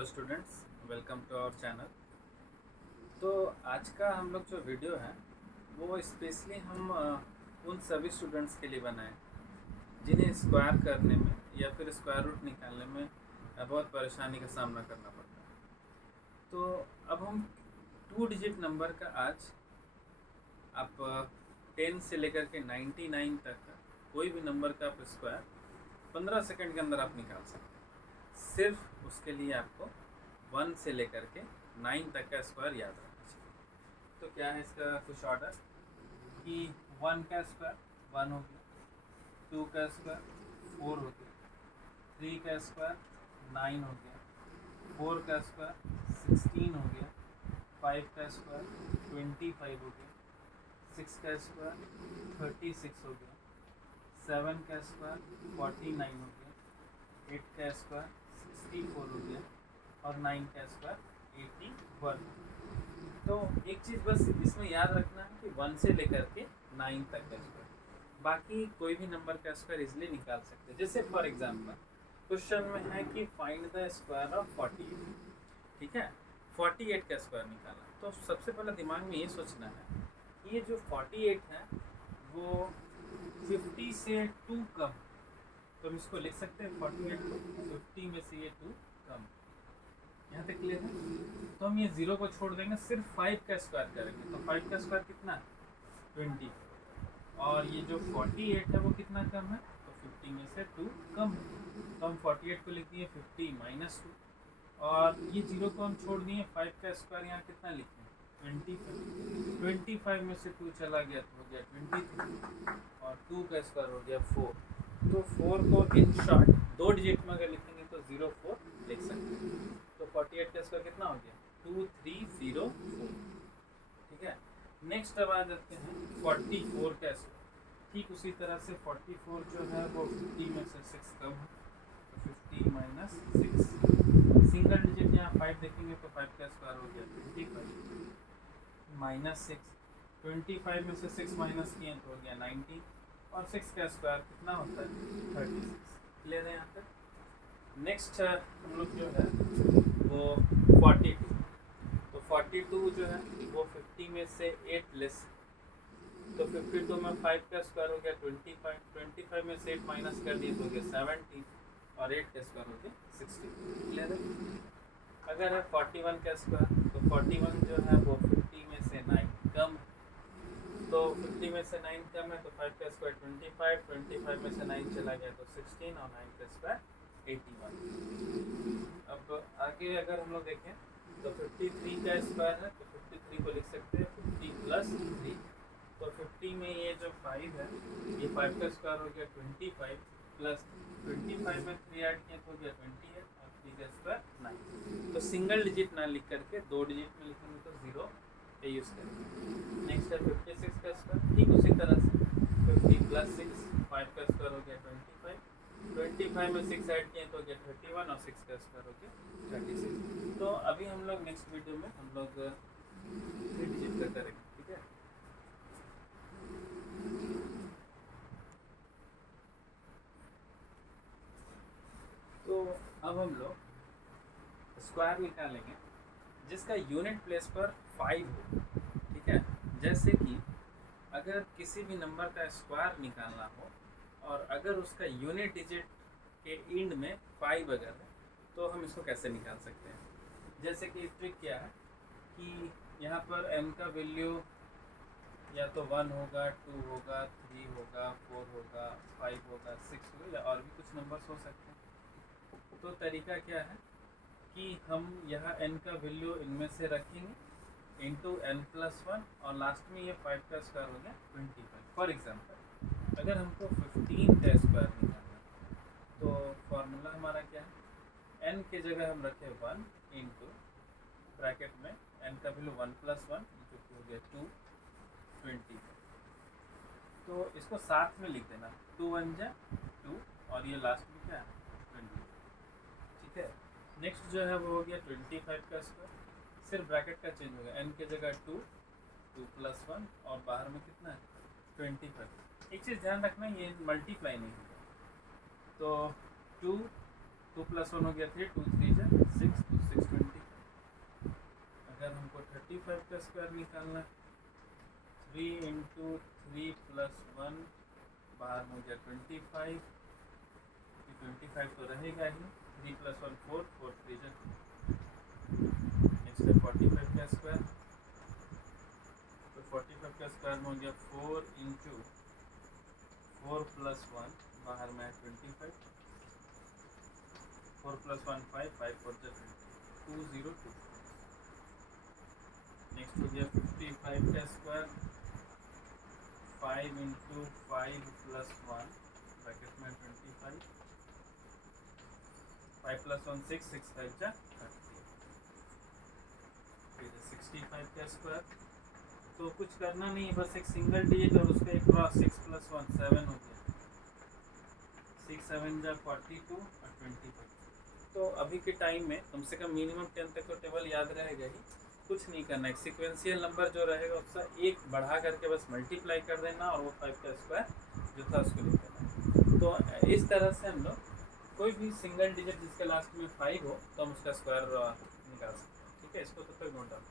Hello students, welcome to our channel. तो आज का हम लोग जो वीडियो है वो स्पेशली हम उन सभी स्टूडेंट्स के लिए बनाए जिन्हें स्क्वायर करने में या फिर स्क्वायर रूट निकालने में बहुत परेशानी का सामना करना पड़ता है। तो अब हम 2 डिजिट नंबर का आज आप 10 से लेकर के 99 तक का कोई भी नंबर का आप स्क्वायर 15 सेकंड के अंदर आप निकाल सकते हैं। सिर्फ उसके लिए आपको 1 से लेकर के 9 तक का स्क्वायर याद रखना चाहिए। तो क्या है इसका कुछ ऑर्डर कि 1 का स्क्वायर 1 हो गया, 2 का स्क्वायर 4 हो गया, 3 का स्क्वायर 9 हो गया, 4 का स्क्वायर 16 हो गया, 5 का स्क्वायर 25 हो गया, 6 का स्क्वायर 36 हो गया, 7 का स्क्वायर 49 हो गया, 8 का स्क्वायर 64 हो गया और 9 का स्क्वायर 81। तो एक चीज़ बस इसमें याद रखना है कि 1 से लेकर के 9 तक का स्क्वायर, बाकी कोई भी नंबर का स्क्वायर इजीली निकाल सकते हैं। जैसे फॉर एग्जांपल क्वेश्चन में है कि फाइंड द स्क्वायर ऑफ 48, ठीक है, 48 का स्क्वायर निकालना। तो सबसे पहले दिमाग में ये सोचना है कि ये जो 48 है वो 50 से 2 कम, तो हम इसको लिख सकते हैं 48 को 50 में से ये 2 कम। यहाँ तक क्लियर है? तो हम ये 0 को छोड़ देंगे, सिर्फ 5 का स्क्वायर करेंगे। तो 5 का स्क्वायर कितना है? 20। और ये जो 48 है वो कितना कम है? तो 50 में से 2 कम है। तो हम 48 को लिख दिए 50 माइनस 2, और ये 0 को हम छोड़ दिए। 5 का स्क्वायर यहाँ कितना लिखें? 25। 25 में से 2 चला गया तो हो गया 23, और 2 का स्क्वायर हो गया 4। तो 4 को इन शॉर्ट 2 डिजिट में अगर लिखेंगे तो 04 लिख सकते हैं। तो 48 का स्क्वायर कितना हो गया? 2304। ठीक है, नेक्स्ट अब आ जाते हैं 44 का स्क्वायर। ठीक उसी तरह से 44 जो है वो 50 में से 6 कम है, तो 50 माइनस 6। सिंगल डिजिट यहाँ 5 देखेंगे तो 5 का स्क्वायर हो गया 25 माइनस 6। 25 में से 6 माइनस किए तो हो गया 19, और 6 का स्क्वायर कितना होता है? 36। क्लियर है यहाँ तक? नेक्स्ट हम लोग जो है वो 42। तो 42 जो है वो 50 में से 8 लेस, तो 52 में 5 का स्क्वायर हो गया 25। 25 में से 8 माइनस कर दिए तो हो गया 17, और 8 का स्क्वायर हो गया 60। क्लियर है? अगर है 41 का स्क्वायर, तो 41 जो है वो 50 में से 9 कम है। तो 50 में से 9 कम है तो 5 का स्क्वायर 25, 25 में से 9 चला गया तो 16, और 9 का स्क्वायर 81। अब आगे अगर हम लोग देखें तो 53 का स्क्वायर है, तो 53 को लिख सकते हैं 50 प्लस 3। तो 50 में ये जो 5 है, ये 5 का स्क्वायर हो गया 25, प्लस 25 में 3 ऐड किया तो हो गया 28, और 3 का स्क्वायर 9। तो सिंगल डिजिट ना लिख करके 2 डिजिट में लिखेंगे तो 0 ये यूज़ करेंगे। नेक्स्ट है 56 का स्क्वायर। ठीक उसी तरह से 50 प्लस 6, 5 का स्क्वायर हो गया 25, 25 में 6 ऐड किए तो हो गया 31, और 6 का स्क्वायर हो गया 36। तो अभी हम लोग नेक्स्ट वीडियो में हम लोग 3 डिजिट का करेंगे। ठीक है, तो अब हम लोग स्क्वायर निकालेंगे जिसका यूनिट प्लेस पर 5 हो। ठीक है, जैसे कि अगर किसी भी नंबर का स्क्वायर निकालना हो और अगर उसका यूनिट डिजिट के एंड में 5 अगर है, तो हम इसको कैसे निकाल सकते हैं? जैसे कि ट्रिक क्या है कि यहाँ पर n का वैल्यू या तो 1 होगा, 2 होगा, 3 होगा, 4 होगा, 5 होगा, 6 होगा, या और भी कुछ नंबर्स हो सकते हैं। तो तरीका क्या है कि हम यहाँ n का वैल्यू इनमें से रखेंगे इंटू n+1, और लास्ट में ये 5 का स्क्वायर हो गया 25। फॉर एग्जांपल अगर हमको 15 का स्क्वायर निकालना है तो फॉर्मूला हमारा क्या है? n के जगह हम रखें 1 इंटू ब्रैकेट में n का वैल्यू 1+1 जो कि हो गया 2, 20। तो इसको साथ में लिख देना, 2 1 जा 2, और ये लास्ट में क्या है? 20। ठीक है, नेक्स्ट जो है वो हो गया 25 का स्क्वायर। सिर्फ ब्रैकेट का चेंज होगा, n के जगह 2, 2+1, और बाहर में कितना है? 25। एक चीज़ ध्यान रखना, ये मल्टीप्लाई नहीं होगा। तो 2 2+1 हो गया 3, 2 3 जा 6, तो 620। अगर हमको 35 का स्क्वायर निकालना है, 3 इंटू 3 प्लस 1, बाहर में हो गया 25, 25 तो रहेगा ही, 3 प्लस 1 4, 4 3 जा। नेक्स्ट है 45 का स्क्वायर, तो 45 का स्क्वायर में हो गया 4 इंटू 4 प्लस 1, बाहर में है 25, 4 प्लस 1 5, 5 4 जा 202। नेक्स्ट हो गया 55 का स्क्वायर, 5 इंटू 5 प्लस 1, ब्रैकेट में 25, 5 प्लस 1 6, 6 5 जा 30। फिर 65 का स्क्वायर, तो कुछ करना नहीं है, बस एक सिंगल डिजिट और उसका एक क्रॉस, 6 प्लस 1 7 हो गया, 6 7 जा 42 और 25। तो अभी के टाइम में कम से कम मिनिमम 10 तक तो टेबल याद रहेगा ही, कुछ नहीं करना है। सिक्वेंशियल नंबर जो रहेगा उसका एक बढ़ा करके बस मल्टीप्लाई कर देना और वो 5 का स्क्वायर जो था उसको लिख देना। तो इस तरह से हम लोग कोई भी सिंगल डिजिट जिसके लास्ट में 5 हो तो हम उसका स्क्वायर निकाल सकते हैं। ठीक है, इसको तब तक नोट डाउन